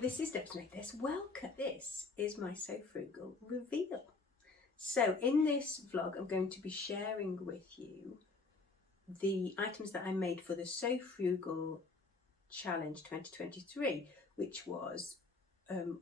this is Deb's Make This. Welcome. This is my SewFrugal reveal. So in this vlog, I'm going to be sharing with you the items that I made for the SewFrugal Challenge 2023, which was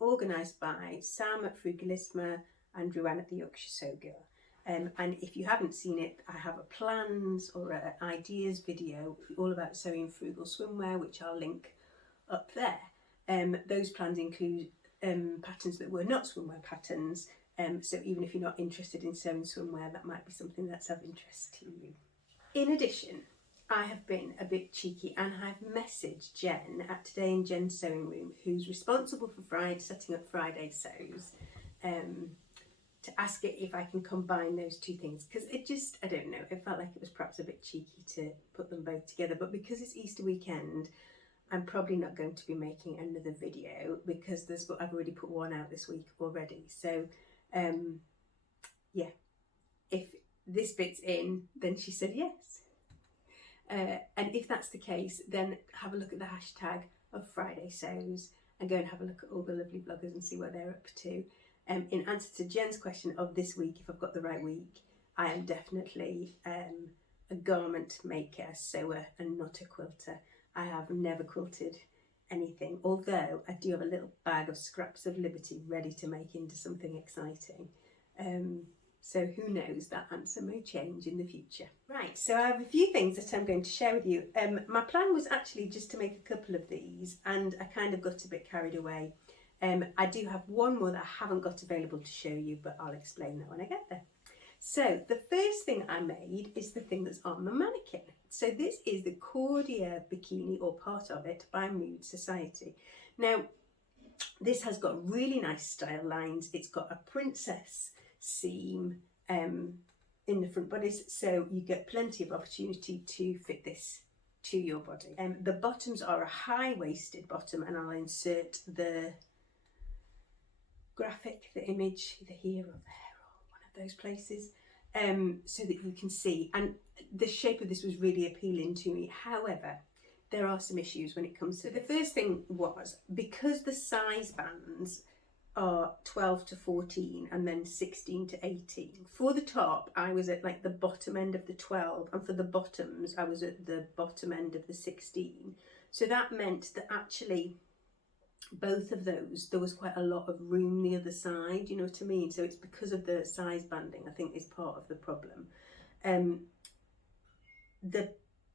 organised by Sam at Frugalisma and Ruan at the Yorkshire Sew Girl. And if you haven't seen it, I have a plans or a ideas video all about sewing frugal swimwear, which I'll link up there. Those plans include patterns that were not swimwear patterns, so even if you're not interested in sewing swimwear, that might be something that's of interest to you. In addition, I have been a bit cheeky and I've messaged Jen at Today in Jen's Sewing Room, who's responsible for setting up FridaySews, to ask it if I can combine those two things, because I don't know, it felt like it was perhaps a bit cheeky to put them both together, but because it's Easter weekend, I'm probably not going to be making another video because I've already put one out this week already. So yeah, if this fits in, then she said yes. And if that's the case, then have a look at the hashtag of FridaySews and go and have a look at all the lovely bloggers and see what they're up to. In answer to Jen's question of this week, if I've got the right week, I am definitely a garment maker, sewer, and not a quilter. I have never quilted anything, although I do have a little bag of scraps of liberty ready to make into something exciting. So who knows, that answer may change in the future. Right, so I have a few things that I'm going to share with you. My plan was actually just to make a couple of these, and I kind of got a bit carried away. I do have one more that I haven't got available to show you, but I'll explain that when I get there. So the first thing I made is the thing that's on the mannequin. So this is the Cordia bikini, or part of it, by Mood Society. Now, this has got really nice style lines. It's got a princess seam in the front bodice, so you get plenty of opportunity to fit this to your body. The bottoms are a high-waisted bottom, and I'll insert the graphic, the image, either here or there or one of those places, so that you can see. And the shape of this was really appealing to me. However, there are some issues when it comes to the first thing was, because the size bands are 12 to 14 and then 16 to 18. For the top, I was at like the bottom end of the 12, and for the bottoms, I was at the bottom end of the 16. So that meant that actually both of those, there was quite a lot of room the other side, you know what I mean? So it's because of the size banding, I think, is part of the problem. The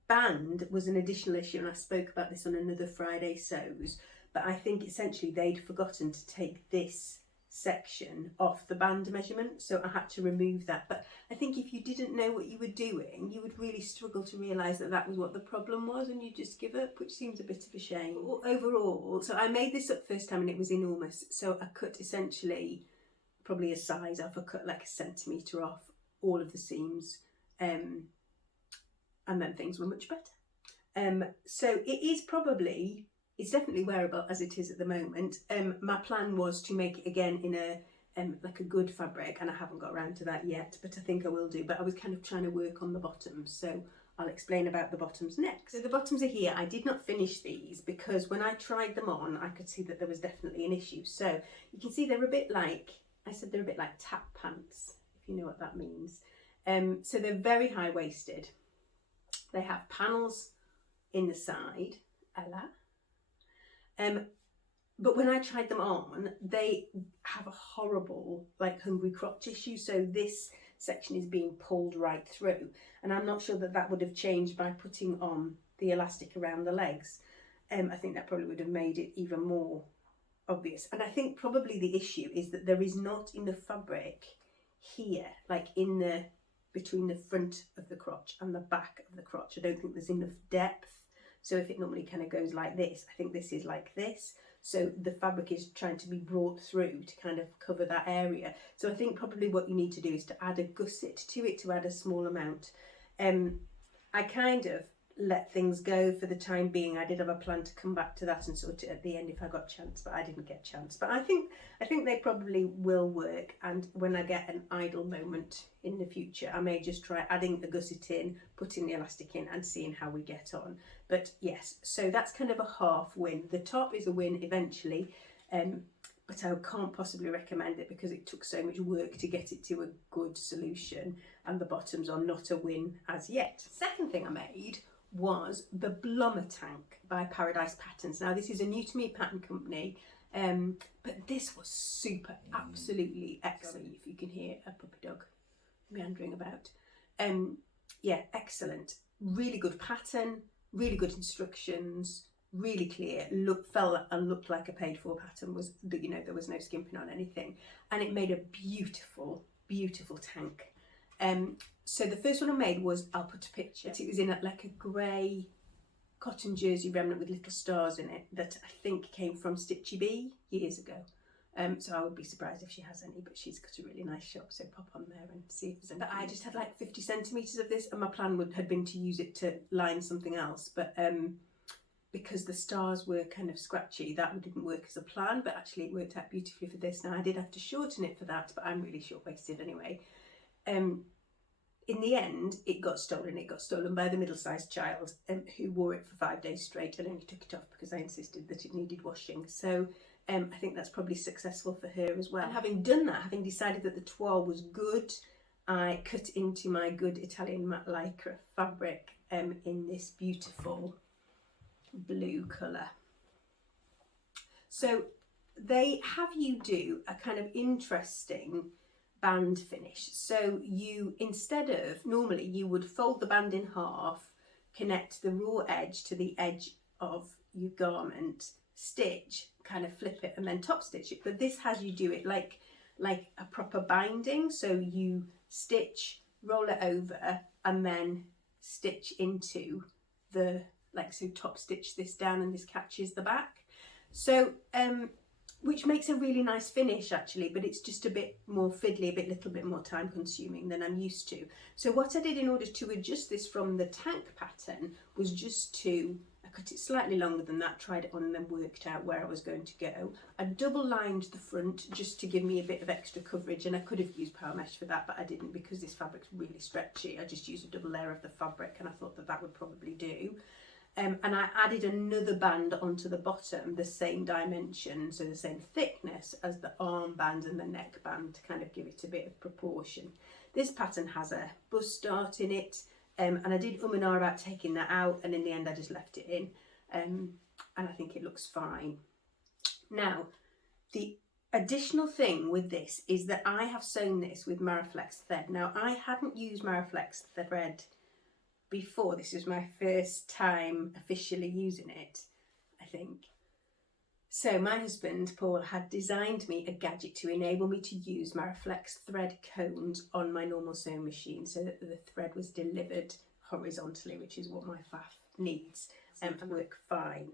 band was an additional issue, and I spoke about this on another FridaySews, but I think essentially they'd forgotten to take this section off the band measurement, so I had to remove that. But I think if you didn't know what you were doing, you would really struggle to realise that that was what the problem was, and you just give up, which seems a bit of a shame. Overall, so I made this up first time and it was enormous, so I cut essentially probably a size off. I cut like a centimetre off all of the seams, and then things were much better. So it's definitely wearable as it is at the moment. My plan was to make it again in a like a good fabric, and I haven't got around to that yet, but I think I will do. But I was kind of trying to work on the bottoms, so I'll explain about the bottoms next. So the bottoms are here. I did not finish these because when I tried them on, I could see that there was definitely an issue. So you can see they're a bit like, I said they're a bit like tap pants, if you know what that means. So they're very high-waisted. They have panels in the side, but when I tried them on, they have a horrible, like, hungry crotch issue. So this section is being pulled right through, and I'm not sure that that would have changed by putting on the elastic around the legs. I think that probably would have made it even more obvious. And I think probably the issue is that there is not enough fabric here, like between the front of the crotch and the back of the crotch. I don't think there's enough depth. So if it normally kind of goes like this, I think this is like this. So the fabric is trying to be brought through to kind of cover that area. So I think probably what you need to do is to add a gusset to it, to add a small amount. I kind of let things go for the time being. I did have a plan to come back to that and sort it at the end if I got a chance, but I didn't get a chance. But I think they probably will work, and when I get an idle moment in the future, I may just try adding a gusset in, putting the elastic in and seeing how we get on. But yes, so that's kind of a half win. The top is a win eventually, but I can't possibly recommend it because it took so much work to get it to a good solution, and the bottoms are not a win as yet. Second thing I made was the Blomber tank by Paradise Patterns. Now this is a new to me pattern company, but this was super, absolutely excellent. If you can hear a puppy dog meandering about. Yeah, excellent. Really good pattern, really good instructions, really clear, looked like a paid for pattern. Was, you know, there was no skimping on anything, and it made a beautiful, beautiful tank. So the first one I made was, I'll put a picture, it was in like a grey cotton jersey remnant with little stars in it that I think came from Stitchy Bee years ago. So I would be surprised if she has any, but she's got a really nice shop, so pop on there and see if there's any. But I just had like 50 centimetres of this, and my plan had been to use it to line something else, but because the stars were kind of scratchy, that didn't work as a plan, but actually it worked out beautifully for this. Now I did have to shorten it for that, but I'm really short-waisted anyway. In the end, it got stolen. It got stolen by the middle-sized child who wore it for 5 days straight and only took it off because I insisted that it needed washing. So I think that's probably successful for her as well. And having done that, having decided that the toile was good, I cut into my good Italian matte lycra fabric in this beautiful blue colour. So they have you do a kind of interesting band finish. So you, instead of, normally you would fold the band in half, connect the raw edge to the edge of your garment, stitch, kind of flip it and then top stitch it, but this has you do it like a proper binding. So you stitch, roll it over and then stitch into the, like, so top stitch this down and this catches the back. So which makes a really nice finish actually, but it's just a bit more fiddly, little bit more time consuming than I'm used to. So what I did in order to adjust this from the tank pattern was just to, I cut it slightly longer than that, tried it on and then worked out where I was going to go. I double lined the front just to give me a bit of extra coverage, and I could have used power mesh for that, but I didn't because this fabric's really stretchy. I just used a double layer of the fabric and I thought that that would probably do. And I added another band onto the bottom, the same dimension, so the same thickness as the armband and the neckband to kind of give it a bit of proportion. This pattern has a bust dart in it, and I did and ah about taking that out, and in the end I just left it in, and I think it looks fine. Now, the additional thing with this is that I have sewn this with Maraflex thread. Now, I hadn't used Maraflex thread before. This is my first time officially using it, I think. So my husband Paul had designed me a gadget to enable me to use Maraflex thread cones on my normal sewing machine so that the thread was delivered horizontally, which is what my faff needs, and work fine.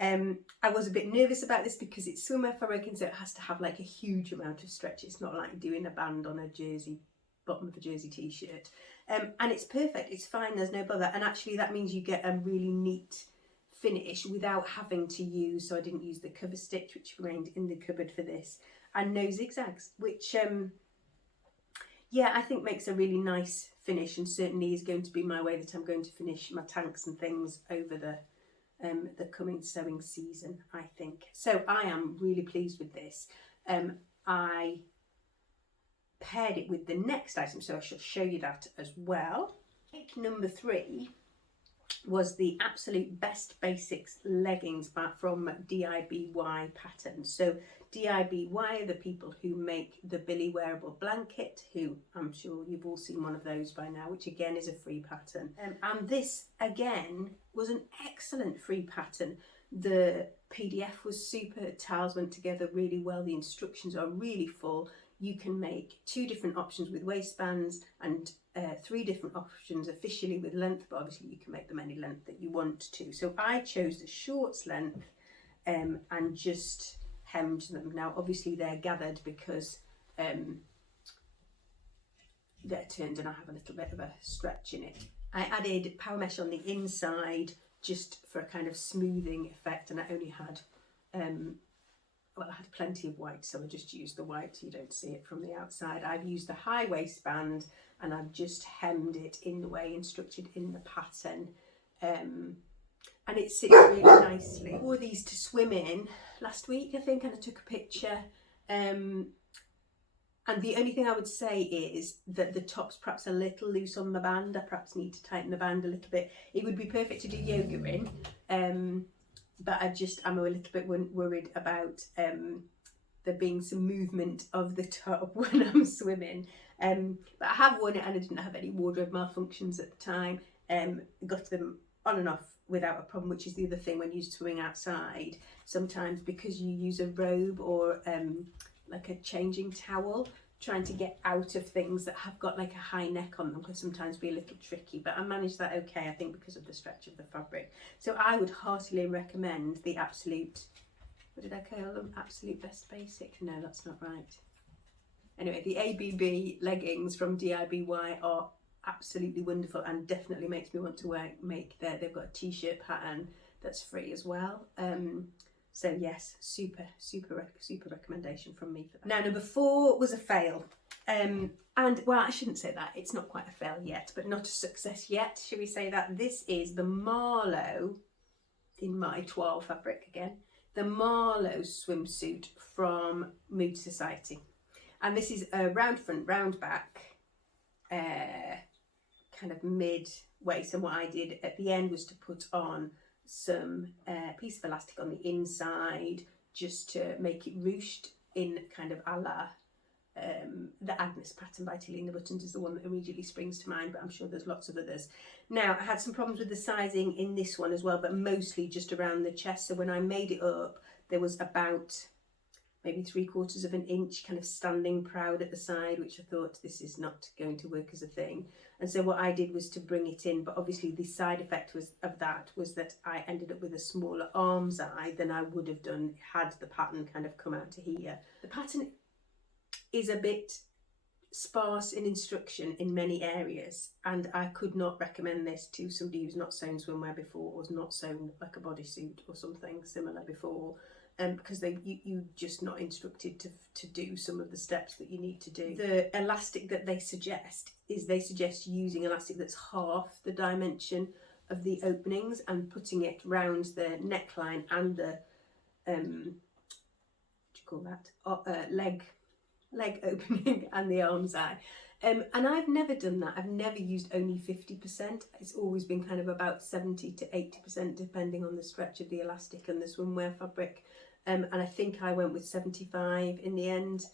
I was a bit nervous about this because it's swimwear fabric, and so it has to have like a huge amount of stretch. It's not like doing a band on a jersey, bottom of a jersey t-shirt. And it's perfect, it's fine, there's no bother, and actually that means you get a really neat finish without having to use, so I didn't use the cover stitch which remained in the cupboard for this, and no zigzags, which yeah, I think makes a really nice finish, and certainly is going to be my way that I'm going to finish my tanks and things over the coming sewing season, I think. So I am really pleased with this. I paired it with the next item, so I shall show you that as well. Number 3 was the absolute best basics leggings from DIBY Patterns. So DIBY are the people who make the Billy wearable blanket, who I'm sure you've all seen one of those by now, which again is a free pattern. And this again was an excellent free pattern. The PDF was super, towels went together really well, the instructions are really full. You can make 2 different options with waistbands and 3 different options officially with length, but obviously you can make them any length that you want to. So I chose the shorts length and just hemmed them. Now obviously they're gathered because they're turned and I have a little bit of a stretch in it. I added power mesh on the inside just for a kind of smoothing effect, and I only had, well, I had plenty of white, so I just used the white. You don't see it from the outside. I've used the high waistband and I've just hemmed it in the way instructed in the pattern. And it sits really nicely. I wore these to swim in last week, I think, and I took a picture. And the only thing I would say is that the top's perhaps a little loose on the band. I perhaps need to tighten the band a little bit. It would be perfect to do yoga in, but I'm a little bit worried about there being some movement of the top when I'm swimming. But I have worn it and I didn't have any wardrobe malfunctions at the time. Got them on and off without a problem, which is the other thing when you're swimming outside. Sometimes because you use a robe or like a changing towel, trying to get out of things that have got like a high neck on them can sometimes be a little tricky, but I managed that okay, I think, because of the stretch of the fabric. So I would heartily recommend the absolute, what did I call them? Absolute Best Basic? No, that's not right. Anyway, the ABB leggings from DIBY are absolutely wonderful and definitely makes me want to they've got a t-shirt pattern that's free as well. So yes, super recommendation from me for that. Now, number 4 was a fail. And well, I shouldn't say that, it's not quite a fail yet, but not a success yet, shall we say that? This is the Marlow, in my toile fabric again, the Marlow swimsuit from Mood Society. And this is a round front, round back, kind of mid waist. And what I did at the end was to put on some piece of elastic on the inside just to make it ruched in kind of a la the Agnes pattern by Tilly and the Buttons is the one that immediately springs to mind, but I'm sure there's lots of others. Now, I had some problems with the sizing in this one as well, but mostly just around the chest. So when I made it up, there was about maybe 3/4 of an inch kind of standing proud at the side, which I thought, this is not going to work as a thing. And so what I did was to bring it in, but obviously the side effect was that I ended up with a smaller arm's eye than I would have done had the pattern kind of come out to here. The pattern is a bit sparse in instruction in many areas, and I could not recommend this to somebody who's not sewn swimwear before or has not sewn like a bodysuit or something similar before. Because you're just not instructed to do some of the steps that you need to do. The elastic that they suggest using elastic that's half the dimension of the openings and putting it round the neckline and the what do you call that, leg opening and the arm's eye. And I've never done that. I've never used only 50%. It's always been kind of about 70 to 80% depending on the stretch of the elastic and the swimwear fabric. And I think I went with 75 in the end.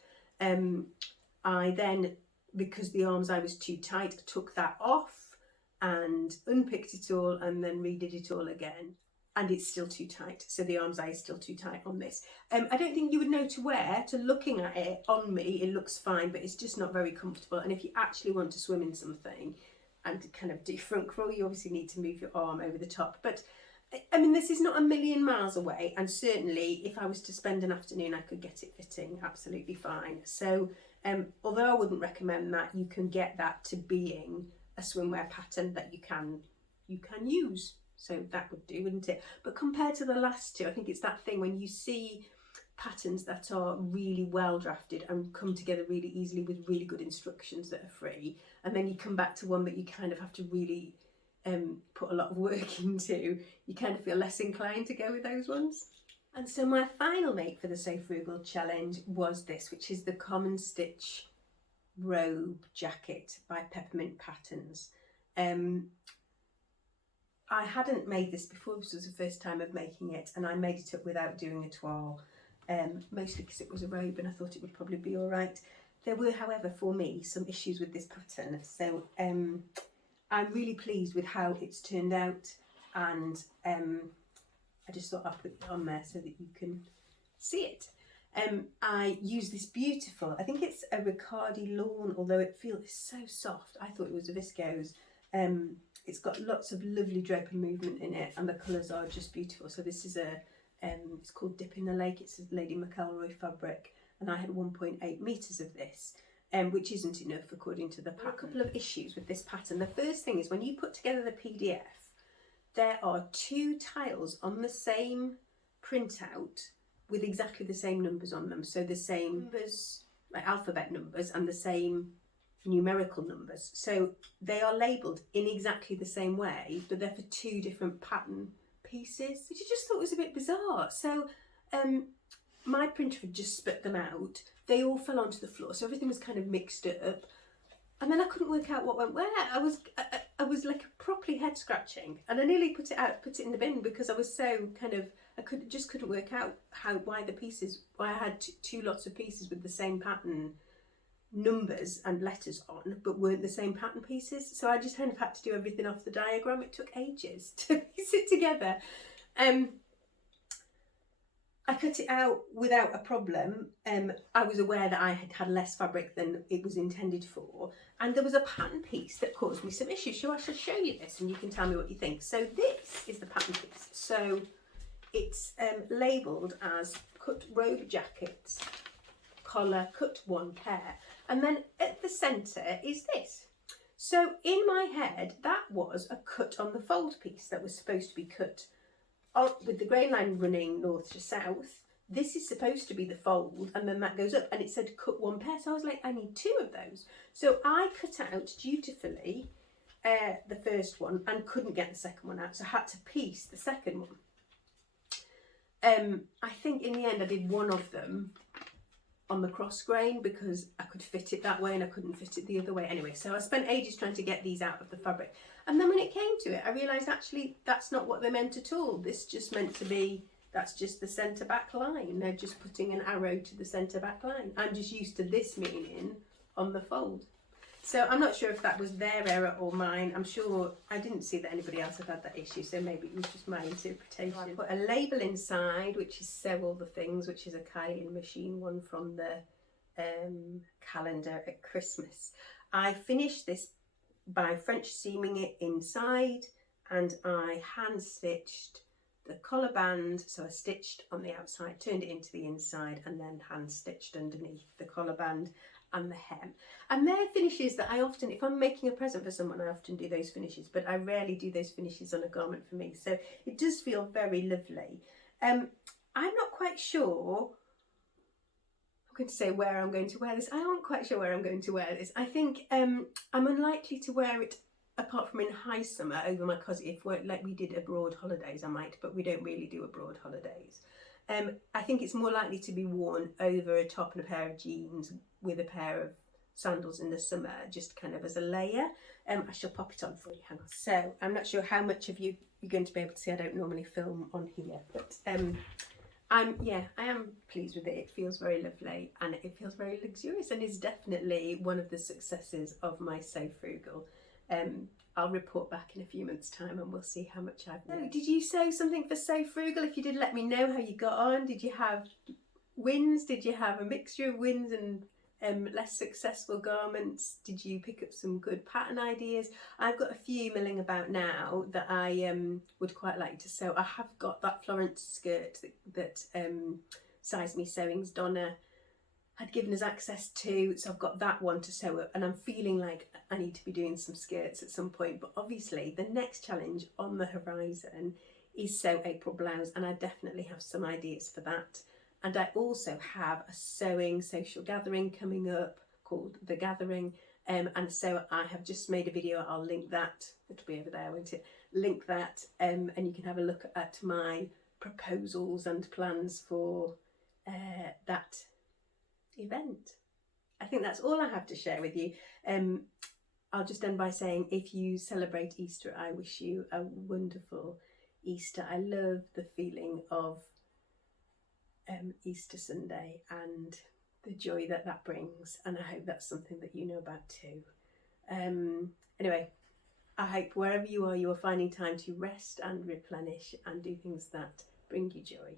I then, because the arm's eye was too tight, took that off and unpicked it all and then redid it all again. And it's still too tight. So the arm's eye is still too tight on this. I don't think you would know to wear. To looking at it on me, it looks fine, but it's just not very comfortable. And if you actually want to swim in something and kind of do front crawl, you obviously need to move your arm over the top. But I mean, this is not a million miles away, and certainly if I was to spend an afternoon, I could get it fitting absolutely fine. So although I wouldn't recommend that, you can get that to being a swimwear pattern that you can use. So that would do, wouldn't it? But compared to the last two, I think it's that thing when you see patterns that are really well drafted and come together really easily with really good instructions that are free, and then you come back to one that you kind of have to really put a lot of work into, you kind of feel less inclined to go with those ones. And so my final make for the SewFrugal challenge was this, which is the Common Stitch Robe jacket by Peppermint Patterns. I hadn't made this before. This was the first time of making it, and I made it up without doing a toile, mostly because it was a robe and I thought it would probably be all right. There were, however, for me, some issues with this pattern, so I'm really pleased with how it's turned out, and I just thought I'd put it on there so that you can see it. I use this beautiful, I think it's a Riccardi lawn, although it feels so soft. I thought it was a viscose. It's got lots of lovely drape and movement in it, and the colours are just beautiful. So this is it's called Dip in the Lake. It's a Lady McElroy fabric, and I had 1.8 meters of this. which isn't enough according to the pattern. There are a couple of issues with this pattern. The first thing is when you put together the PDF, there are 2 tiles on the same printout with exactly the same numbers on them. So the same numbers, like alphabet numbers, and the same numerical numbers. So they are labelled in exactly the same way, but they're for 2 different pattern pieces, which I just thought was a bit bizarre. So my printer had just spit them out. They all fell onto the floor, so everything was kind of mixed up. And then I couldn't work out what went where. I was like properly head scratching, and I nearly put it in the bin because I was so kind of, I couldn't work out why I had 2 lots of pieces with the same pattern numbers and letters on, but weren't the same pattern pieces. So I just kind of had to do everything off the diagram. It took ages to piece it together. I cut it out without a problem. I was aware that I had less fabric than it was intended for, and there was a pattern piece that caused me some issues. So I should show you this and you can tell me what you think. So this is the pattern piece. So it's labelled as cut robe jacket, collar, cut 1 pair. And then at the centre is this. So in my head, that was a cut on the fold piece that was supposed to be cut with the grain line running north to south. This is supposed to be the fold, and then that goes up, and it said cut 1 pair. So I was like, I need 2 of those. So I cut out dutifully the first one and couldn't get the second one out, so I had to piece the second one. I think in the end I did 1 of them on the cross grain because I could fit it that way and I couldn't fit it the other way. Anyway, so I spent ages trying to get these out of the fabric. And then when it came to it, I realised actually that's not what they meant at all. This just meant to be, that's just the centre back line. They're just putting an arrow to the centre back line. I'm just used to this meaning on the fold. So I'm not sure if that was their error or mine. I'm sure I didn't see that anybody else had had that issue, so maybe it was just my interpretation. I put a label inside, which is Sew All the Things, which is a Kylie machine one from the calendar at Christmas. I finished this by French seaming it inside, and I hand stitched the collar band. So I stitched on the outside, turned it into the inside, and then hand stitched underneath the collar band and the hem. And they're finishes that I often, if I'm making a present for someone, I often do those finishes, but I rarely do those finishes on a garment for me. So it does feel very lovely. I'm not quite sure, I'm going to say where I'm going to wear this. I aren't quite sure where I'm going to wear this. I think I'm unlikely to wear it apart from in high summer over my cosy. If like we did abroad holidays, I might, but we don't really do abroad holidays. I think it's more likely to be worn over a top and a pair of jeans with a pair of sandals in the summer, just kind of as a layer. I shall pop it on for you, hang on. So I'm not sure how much of you're going to be able to see. I don't normally film on here, but I am pleased with it. It feels very lovely and it feels very luxurious, and is definitely one of the successes of my SewFrugal. I'll report back in a few months' time and we'll see how much I've done. Did you sew something for SewFrugal? If you did, let me know how you got on. Did you have wins? Did you have a mixture of wins and less successful garments? Did you pick up some good pattern ideas? I've got a few milling about now that I would quite like to sew. I have got that Florence skirt that Size Me Sewing's Donna had given us access to, so I've got that one to sew up, and I'm feeling like I need to be doing some skirts at some point. But obviously the next challenge on the horizon is Sew April blouse, and I definitely have some ideas for that. And I also have a sewing social gathering coming up called The Gathering, and so I have just made a video. I'll link that, it'll be over there, won't it? Link that, and you can have a look at my proposals and plans for that event. I think that's all I have to share with you. I'll just end by saying, if you celebrate Easter, I wish you a wonderful Easter. I love the feeling of Easter Sunday and the joy that that brings, and I hope that's something that you know about too. Anyway, I hope wherever you are finding time to rest and replenish and do things that bring you joy.